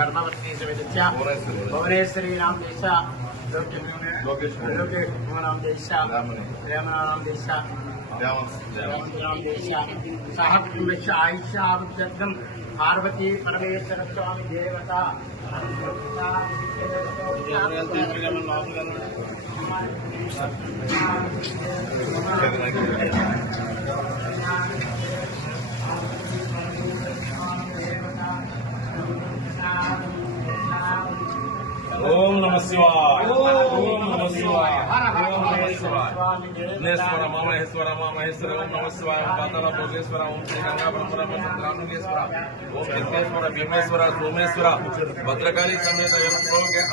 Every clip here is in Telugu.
धर्मवती सविदस्य भुवनेश्वरी नाम देश लोकेश नाम देश राम देश राम देश सह कुटुंबस्य आयुष्यावृद्धं पार्वती परमेश्वर स्वामी देवता ओम नमः शिवाय ओम नमः शिवाय ओम नमः शिवाय नेश्वर महेश्वर महेश्वर ओम नमः शिवाय पाताल भोगेश्वर ओम श्री गंगा ब्रह्मराम चंद्रानुगेश्वर ओम विघ्नेश्वर भीमेश्वर सोमेश्वर भद्रकाली समेत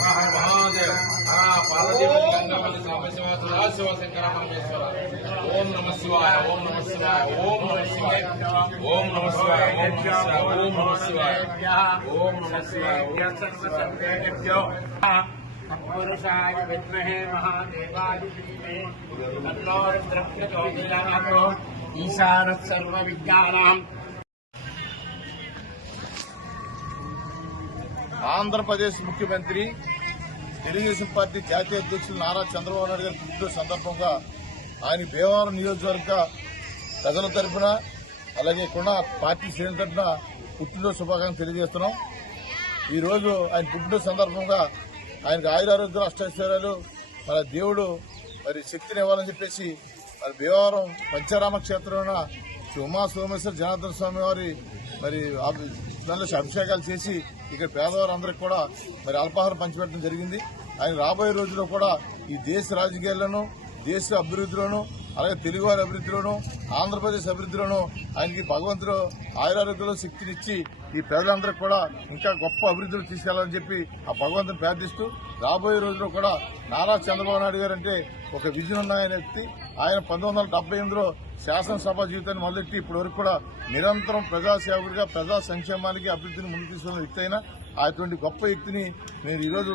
हर महादेव पार्वती गंगावली सामेश्वर सदाशिव शंकर परमेश्वर ओम नमः शिवाय ओम नमः शिवाय ओम नमः शिवाय ओम नमः शिवाय ओम नमः शिवाय ओम नमः शिवाय पुरुषाय विद्महे महादेवाय धीमहि तन्नो रुद्रः प्रचोदयात् ईशानः सर्वविद्यानाम् ఆంధ్రప్రదేశ్ ముఖ్యమంత్రి తెలుగుదేశం పార్టీ జాతీయ అధ్యక్షులు నారా చంద్రబాబు నాయుడు గారి పుట్టిన సందర్భంగా ఆయన భీమవరం నియోజకవర్గ ప్రజల తరఫున అలాగే కూడా పార్టీ శ్రేణుల తరఫున పుట్టినరోజు శుభాకాంక్షలు తెలియజేస్తున్నాం. ఈ రోజు ఆయన పుట్టినరోజు సందర్భంగా ఆయనకు ఆయురారోగ్యం అష్టైశ్వర్యాలు మన దేవుడు మరి శక్తిని ఇవ్వాలని చెప్పేసి మరి భీమవరం పంచారామ క్షేత్రంలో శ్రీ ఉమా సోమేశ్వర జనార్దన స్వామి వారి మరి అభిషేకాలు చేసి ఇక్కడ పేదవారందరికీ కూడా మరి అల్పాహారం పంచిపెట్టడం జరిగింది. ఆయన రాబోయే రోజుల్లో కూడా ఈ దేశ రాజకీయాల్లోనూ దేశ అభివృద్ధిలోనూ అలాగే తెలుగువారి అభివృద్ధిలోనూ ఆంధ్రప్రదేశ్ అభివృద్ధిలోనూ ఆయనకి భగవంతుడు ఆయురారోగ్యంలో శక్తినిచ్చి ఈ ప్రజలందరికీ కూడా ఇంకా గొప్ప అభివృద్ధిలో తీసుకెళ్లాలని చెప్పి ఆ భగవంతుని ప్రార్థిస్తూ రాబోయే రోజుల్లో కూడా నారా చంద్రబాబు నాయుడు గారు అంటే ఒక విజన్ ఉన్న ఆయన వ్యక్తి. ఆయన 1978లో శాసనసభ జీవితాన్ని మొదలెట్టి ఇప్పటి వరకు కూడా నిరంతరం ప్రజాసేవకుడిగా ప్రజా సంక్షేమానికి అభివృద్ధిని ముందుకు తీసుకున్న వ్యక్తి అయినా అటువంటి గొప్ప వ్యక్తిని నేను ఈరోజు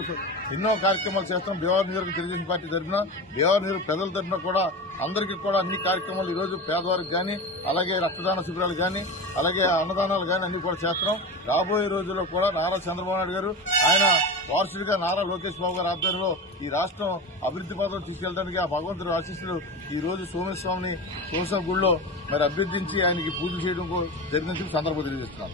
ఎన్నో కార్యక్రమాలు చేస్తాం. భీమవరం నియోజకవర్గ తెలుగుదేశం పార్టీ తరఫున భీమవరం నియోజక ప్రజల తరఫున కూడా అందరికీ కూడా అన్ని కార్యక్రమాలు ఈరోజు పేదవారికి కానీ అలాగే రక్తదాన శిబిరాలు కానీ అలాగే అన్నదానాలు కానీ అన్ని కూడా చేస్తున్నాం. రాబోయే రోజుల్లో కూడా నారా చంద్రబాబు నాయుడు గారు ఆయన వారసుడిగా నారా లోకేష్ బాబు గారి ఆధ్వర్యంలో ఈ రాష్ట్రం అభివృద్ధి పథకం తీసుకెళ్లడానికి ఆ భగవంతుడి ఆశీస్సులు ఈ రోజు సోమేశ్వర స్వామిని సోమేశ్వర గుడిలో మరి అభ్యర్థించి ఆయనకి పూజ చేయడం జరిగిన సందర్భం తెలియజేస్తున్నాం.